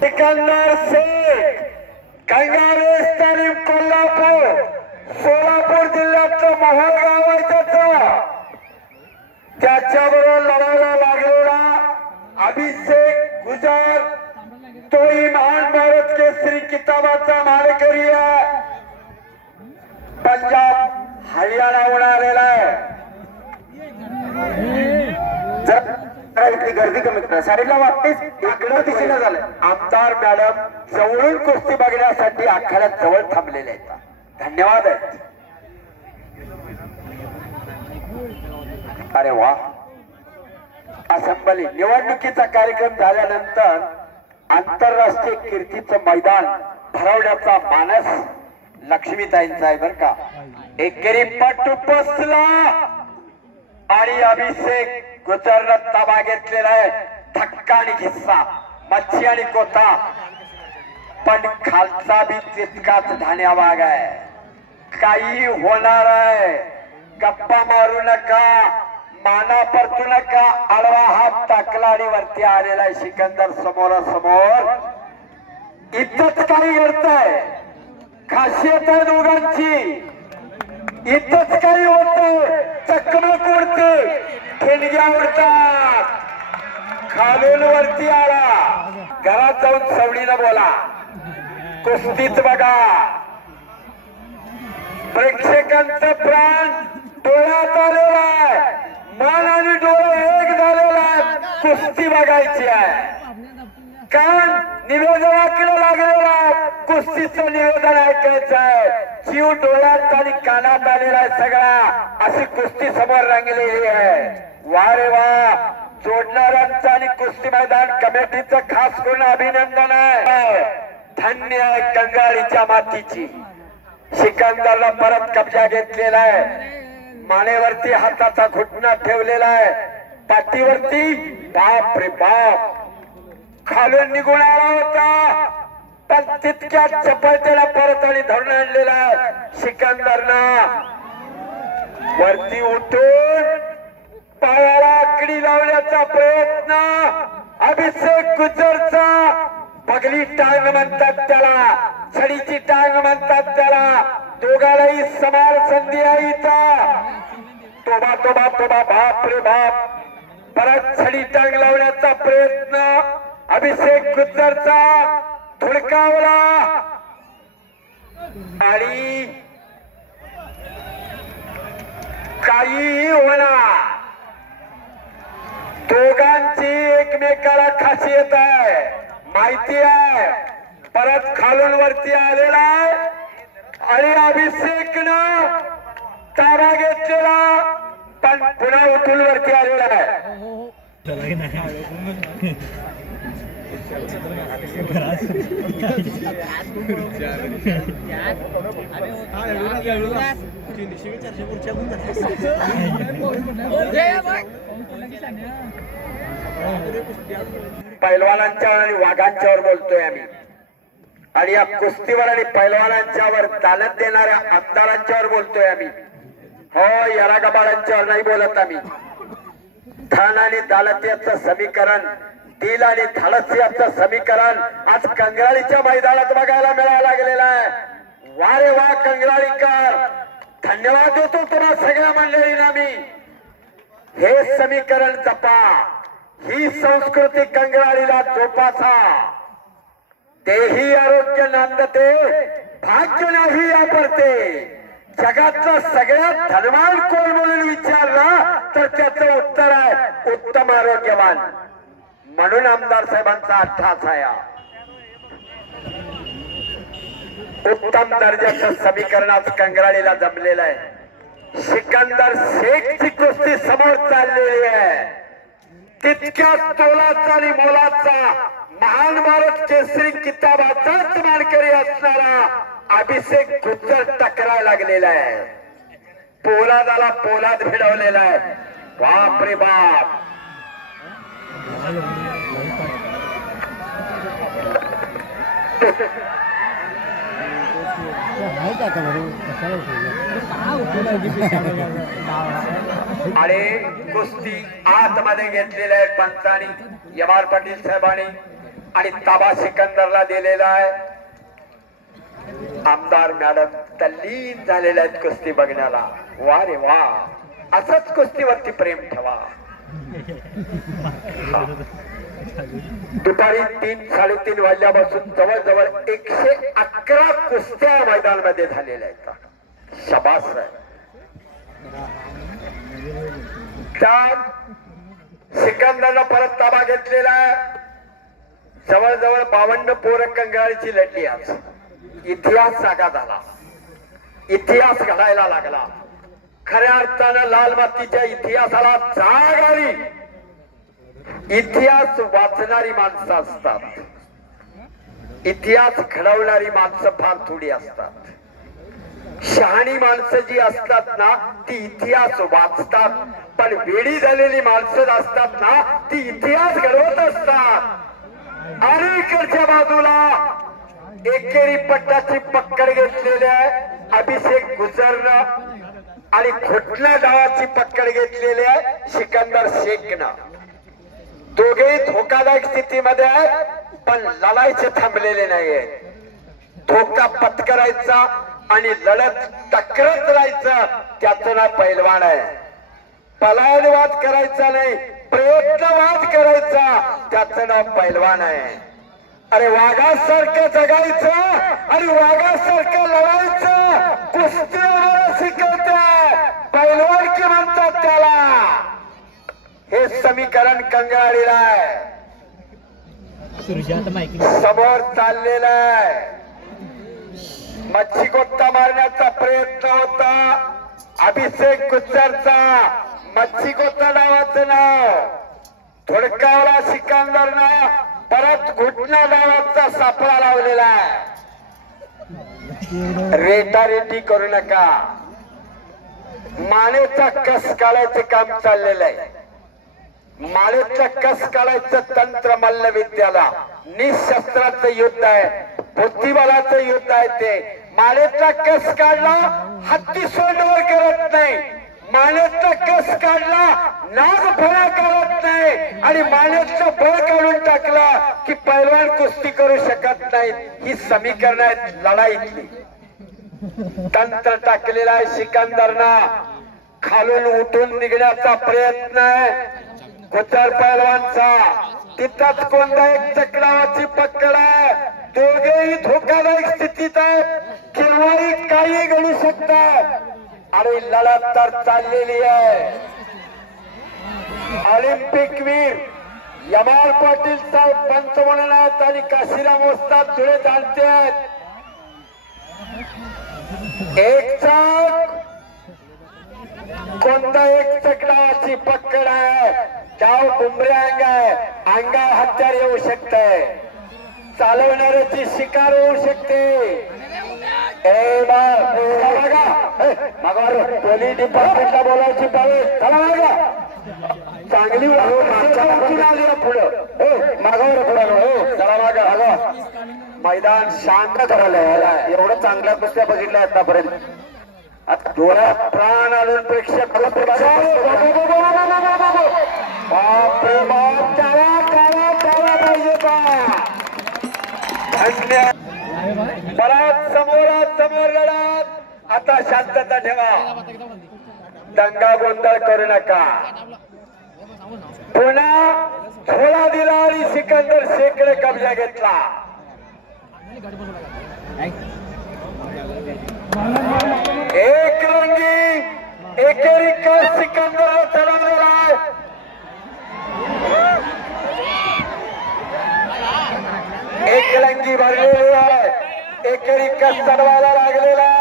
सिकंदर शेख गंगावेश तालीम कोल्हापूर सोलापूर जिल्ह्यातलं मोहोळ गाव आहे त्याचं. त्याच्याबरोबर लढायला लागलेला अभिषेक गुजर तोही महान भारत केसरी किताबाचा मानकरी आहे. पंजाब हरियाणाहून आलेला आहे इथली गर्दी कमी करा साडीला वाटतेच इकडं दिसेना झालं आमदार मॅडम जवळून कुस्ती बघण्यासाठी आखाड्यात जवळ थांबलेले आहेत. धन्यवाद आहेत. अरे वा. असेंबली. निवडणुकीचा कार्यक्रम झाल्यानंतर आंतरराष्ट्रीय कीर्तीचं मैदान भरवण्याचा मानस लक्ष्मीताईंचा आहे बर का. एकेरी पट बसला आणि अभिषेक गुजरनं ताबा घेतलेला आहे धक्का आणि घिस्सा मच्छी आणि कोता पण खालचा बी तितकाच धान्यावाग आहे काही होणार आहे गप्पा मारू नका माना परतू नका आडवा हात टाकला आणि वरती आलेला आहे सिकंदर समोरासमोर. इथंच काही घडतंय. खासियत आहे दोघांची. इथंच काही होत चकमक उडते. ठेणग्या उडतात खालून वरती आला. घरात जाऊन सवडीनं बोला. कुस्तीच बघा. प्रेक्षकांचं प्राण डोळ्यात आलेला आहे. मन आणि डोळे एक झालेला आहे. कुस्ती बघायची आहे. कान निवेदनाकडे लागलेला आहे. कुस्तीचं निवेदन ऐकायचं आहे. जीव डोळ्यात आणि कानात आलेला आहे सगळा. अशी कुस्ती समोर रंगलेली आहे. वा रे वा. जोडणाऱ्यांचं आणि कुस्ती मैदान कमिटीचं खास करून अभिनंदन आहे. धन्य आहे कंगाळीच्या मातीची. सिकंदरला परत कब्जा घेतलेला आहे. मानेवरती हाताचा घुटणा ठेवलेला आहे. पाठीवरती बाप रे बाप. खालून निघून आला होता. पण तितक्या चपळतेला परत आणि धरून आणलेला आहे सिकंदरनं. वरती उठून पायाला आकडी लावण्याचा प्रयत्न. अभिषेक गुजरचा. पगली टांग म्हणतात त्याला. छडीची टांग म्हणतात त्याला. दोघालाही समान संधी आहे तोबा तोबा तोबा बाप रे बाप. परत छडी टांग लावण्याचा प्रयत्न. अभिषेक गुजरचा. धुडकावला. आणि काहीही होणार. दोघांची एकमेकाला खासियत आहे माहिती आहे परत खालून वरती आलेला आहे आणि अभिषेकनं तारा घेतलेला पण पुन्हा उठून वरती आलेला आहे पैलवानांच्या आणि वाघांच्यावर बोलतोय आम्ही. आणि या कुस्तीवर आणि पैलवानांच्यावर चालत देणाऱ्या आमदारांच्यावर बोलतोय आम्ही. हो याला गबाळांच्यावर नाही बोलत आम्ही. धन आणि दालत याचं समीकरण दिल आणि धाडस याचं समीकरण आज कंगराळीच्या मैदानात बघायला मिळायला लागलेलं आहे. वारे वा कंगराळीकर. धन्यवाद देतो तुम्हाला सगळ्या हे समीकरण जपा. ही संस्कृती कंगराळीला जोपासा. तेही आरोग्य नांदते भाग्य नाही वापरते जगातला सगळ्यात धनवान कोण म्हणून विचारला तर त्याचं उत्तर आहे उत्तम आरोग्यवान. म्हणून आमदार साहेबांचा अठ्ठास आहे उत्तम दर्जाचं समीकरण आज कंगराळीला जमलेलं आहे. सिकंदर शेखची कुस्ती समोर चाललेली आहे. तितक्या तोलाचा आणि मोलाचा महान भारत केसरी किताबाचाच मानकरी असणारा अभिषेक गुज्जर टकरायला लागलेला आहे. पोलादाला पोलाद भिडवलेला आहे. बाप रे बाप. माहीत आता बरोबर आणि कुस्ती आतमध्ये घेतलेल्या आहे पंचानी एम आर पाटील साहेबांनी. आणि ताबा सिकंदरला दिलेला आहे. आमदार मॅडम तल्लीन झालेल्या आहेत कुस्ती बघण्याला. वा रे वा. असंच कुस्तीवरती प्रेम ठेवा. दुपारी तीन साडेतीन वाजल्यापासून जवळजवळ एकशे अकरा कुस्त्या या मैदानामध्ये झालेल्या आहेत. शबास सिकंदरनं परत ताबा घेतलेला जवळजवळ बावन्न पोर कंगाळीची लढली आज. इतिहास जागा झाला. इतिहास घडायला लागला. खऱ्या अर्थानं लाल मातीच्या इतिहासाला जाग आली. इतिहास वाचणारी माणसं असतात. इतिहास घडवणारी माणसं फार थोडी असतात. शहाणी माणसं जी असतात ना ती इतिहास वाचतात. पण वेडी झालेली माणसं असतात ना ती इतिहास घडवत असतात. आणि इकडच्या बाजूला एकेरी पट्टाची पक्कड घेतलेली आहे अभिषेक गुजरण आणि खोटल्या गावाची पक्कड घेतलेली आहे सिकंदर शेखनं. दोघेही धोकादायक स्थितीमध्ये आहेत पण लढायचे थांबलेले नाहीये. धोका पत्करायचा आणि लढत टकरत राहायचं त्याचं नाव पैलवान आहे. पलायनवाद करायचा नाही प्रयत्नवाद करायचा त्याचं नाव पैलवान आहे. अरे वाघासारखं जगायचं आणि वाघासारखं लढायचं कुस्ती आम्हाला शिकवते पैलवान की म्हणतात त्याला? हे समीकरण कंगाळीला आहे. समोर चाललेला आहे. मच्छी गोत्ता मारण्याचा प्रयत्न होता. अभिषेक गुज्जरचा मच्छी गोत्ता नावाचं नाव. थोडकावला सिकंदरनं परत घुटना नावाचा सापळा लावलेला आहे. रेटारेटी करू नका. मानेचा कस काढायचं काम चाललेलं आहे. माळेतलं कस काढायचं तंत्र मल्लविद्याला निशस्त्राचं युद्ध आहे बुद्धिबलाचं युद्ध आहे ते. माळेचा कस काढला हत्ती सोंडवर करत नाही. माळेतला कस काढला नाग फळा करत नाही. आणि माळेतलं बळ काढून टाकला की पैलवान कुस्ती करू शकत नाही ही समीकरण आहेत लढाईतली. तंत्र टाकलेला आहे सिकंदरना. खालून उठून निघण्याचा प्रयत्न आहे. गुजर पैलवानचा तिथंच कोणता एक चक्रावाची पकड आहे. दोघेही धोकादायक स्थितीत आहे केव्हाही काही घडू शकतात. आणि लढत तर चाललेली आहे. ऑलिम्पिक वीर यमाल पाटील साहेब पंच म्हणून आहेत आणि काशीराम वस्ताद धुळे जाणते आहेत. एक चाक कोणता एक चकडावाची पकड आहे? त्याव बुमरे अंग आहे अंगा हत्यार येऊ शकत चालवणाऱ्याची शिकार होऊ शकते ए बा चला पोलीस डिपार्टमेंटला बोलायची पाहिजे चला मागा चांगली मागच्या आली आहे पुढं हो मागावर पुढं हो चला मागा मागा मैदान शांत करायला एवढं चांगल्या कुस्त्या बघितल्या आतापर्यंत आता डोळ्यात प्राण आणून प्रेक्षक बापरे बाप परत समोरात समोर लढत आता शांतता ठेवा दंगा गोंधळ करू नका पुन्हा थोडा दिला आणि सिकंदर शेकडे कब्जा घेतला एक रंगी एकेरी का सिकंदर चढवलेला आहे एक रंगी भरलेली एकेरी लागलेला.